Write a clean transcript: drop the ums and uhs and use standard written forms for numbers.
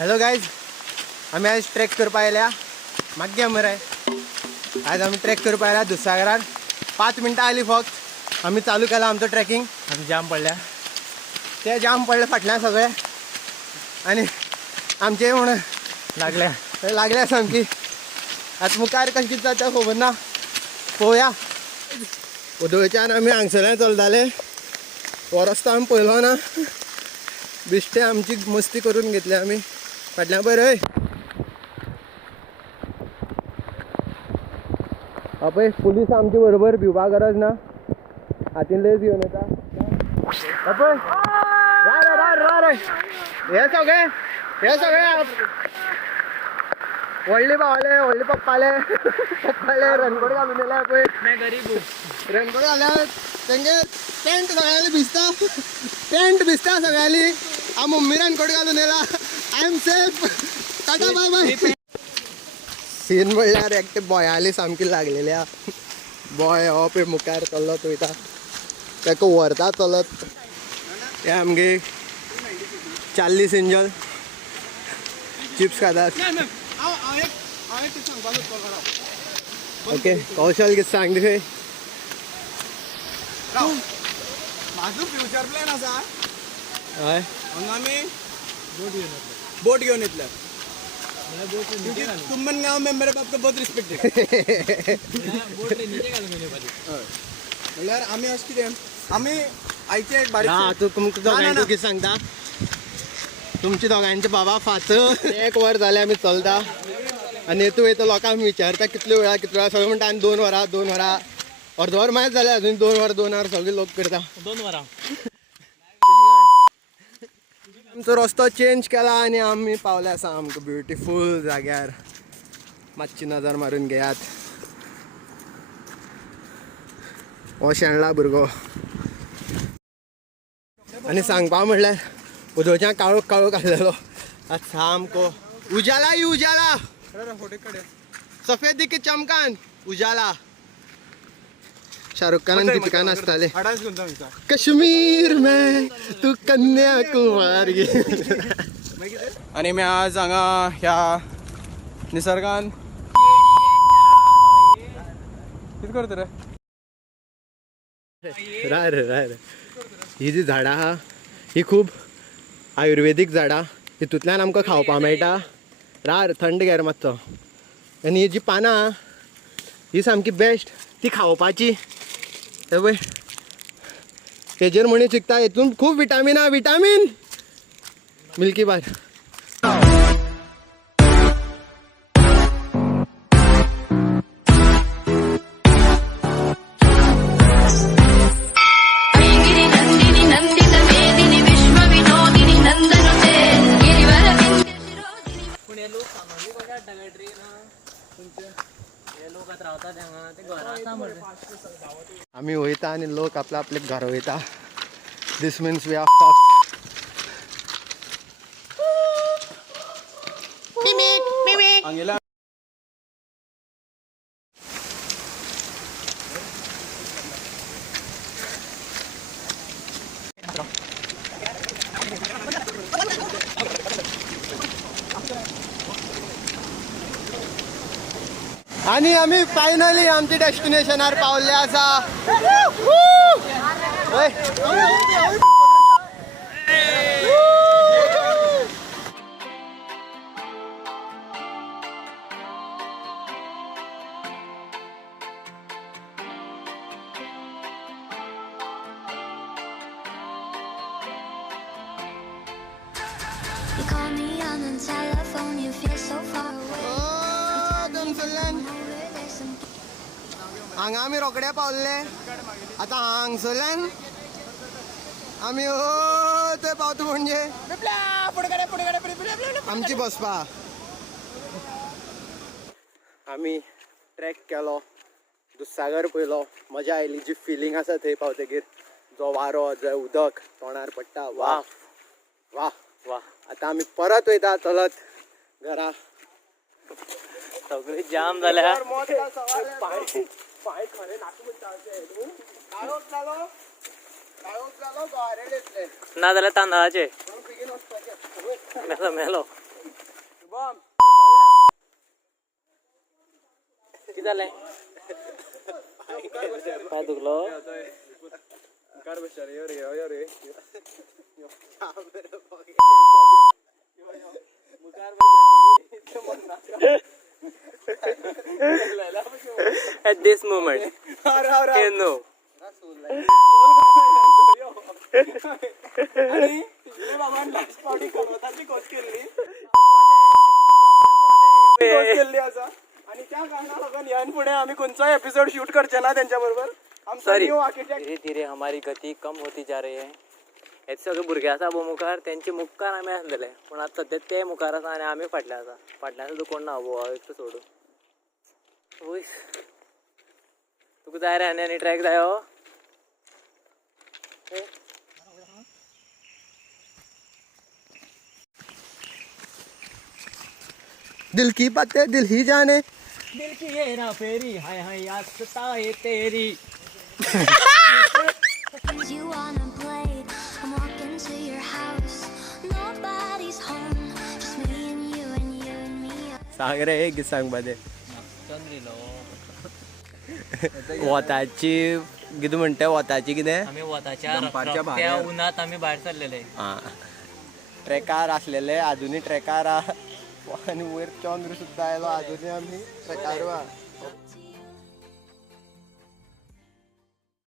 Hello guys, आम्ही आज trek करपा आयल्या मागे मरे. आज आम्ही ट्रेक करपा आयल्या दुधसागरार. 5 मिनटां आली फक्त. आम्ही चालू केला आमचं ट्रेकिंग. आम्ही जाम पडल्या, ते जाम पडले फाटल्यान सगळे आणि आमचे म्हणून लागल्या सामकी. आता मुखार कशें कितें जाता खबर ना, पळोवया. उदळच्यान आमी हांगसरल्यान चलताले. हो रस्तो आमी पळयलो ना, बिश्टे आमची मस्ती करून घेतली आमी. फाटल्यान पळय रे, पळय पुलीस आमचे बरोबर, भिवपा गरज ना, हातीन लेज घेवन येता. पळय रा रे, हे सगळे व्हडले भावाले, व्हडले पप्पाले रनकोट घालून येयला. पळय रनकोट घाल्यार तेंगे पॅन्ट सगळ्यांनी भिजता सगळ्यांनी. आ मम्मी रनकोट घालून येयला. I am safe, tata bye bye. सीन म्हणल्यार एकटे बॉयाली सामकी लागलेल्या. बॉय हो पळय मुखार चलत वयता, ताका व्हरता चलत. ते आमगे चार्ली सिंजल चिप्स खातात. ओके, कौशल कितें सांग ते. माझं फ्युचर प्लॅन आसा. हय, आमी बोट घेवन येतले. तुमन गांव में मेरे बाप को बहुत रिस्पेक्ट है. म्हणल्यार आमी अशें कितें, आमी आयचे एक बारीक तुमकां दोगांयक कितें सांगता. तुमच्या दोगांयचे बाबा फाच 1 वर जालें आमी चलता आनी येतू वयता लोकांक विचारता कितले वेळा सगळे म्हणटा आनी 2 वरां अर्द वर मायज जालें अजून 2 वर सगळे लोक करता 2 वरां. आमचो रस्तो चेंज केला आनी आमी पावले आसा आमकां ब्युटिफूल जाग्यार. मातशी नजर मारून घेयात. हो शेणला भुरगो. आनी सांगपा म्हणल्यार उदोवच्यान काळोख आसलेलो, आतां सामको उजाला. सफेद की चमकान उजाला. शाहरुख खान आणि दीपिका नाचताले. कश्मीर में तू कन्याकुमारी. आणि मी आज हांगा ह्या निसर्गान कितें करता रे. राय ही जी झाडां आहा ही खूब आयुर्वेदीक झाडां. हितूंतल्यान आमकां खावपा मेळटा. थंड घे मातसो. आनी ही जी पानां आहा ही सामकी बेस्ट, ती खावपाची. हे पळय हेजेर म्हणी शिकता, हेतून खूब विटामीन आहा. विटामीन मिल्की बार. आम्ही वयता आणि लोक आपले घर वयता. दिस मीन्स वी आर फक्ड. आणि आम्ही फायनली आमच्या डेस्टिनेशनार पावले आसा. हांगा आमी रोखडे पावले. आता हांगसरल्यान आमी थंय पावता म्हणजे आमची बसपा. आमी ट्रेक केलो, दुधसागर पयलो, मजा आयली. जी फिलींग आसा थंय पावतकीर, जो वारो, जंय उदक तोंडार पडटा, वा वा वा. आता आमी परत वयता चलत घरा. सगळी जाम जाल्या. ना जाल्यार तांदळाचे मेलो किती झालंय काय दुखलो at this moment you know आणि तिकडे बाबांनी लास्ट पावटी कमवताची कोच केली असा आणि त्या कारणाला लागून यान पुढे आम्ही कोणताही एपिसोड शूट करचे ना त्यांच्या बरोबर आमचा सॉरी न्यू आर्किटेक्ट धीरे धीरे हमारी गती कम होती जा रही आहे हे सगळे भुरगे आसा बो मुखार त्यांचे मुखार आम्ही आसलेले पण आता सध्या ते मुखार आसा आणि आम्ही फाटल्या आसा फाटल्यान सुद्धा कोण ना बो एक सोडू वयस तुका जाय रे आनी ट्रॅक जाय हो दिल की बातें दिल ही जाने. दिल की ये ना फेरी हाय हाय यासता है तेरी You wanna play? I'm walking to your house. Nobody's home, just me and you and you and me. सांग रे एक सांग मध्ये चंद्रिलो वताची कितें म्हणटा वताची कितें आम्ही वताच्या दंपारच्या त्या भायर. उन्हात आम्ही बाहेर चाललेले हां ट्रेकार आसलेले आजुनी ट्रेकार आहा आणि वयर चंद्र सुद्दां आयलो आजुनी आमी ट्रेकार आहा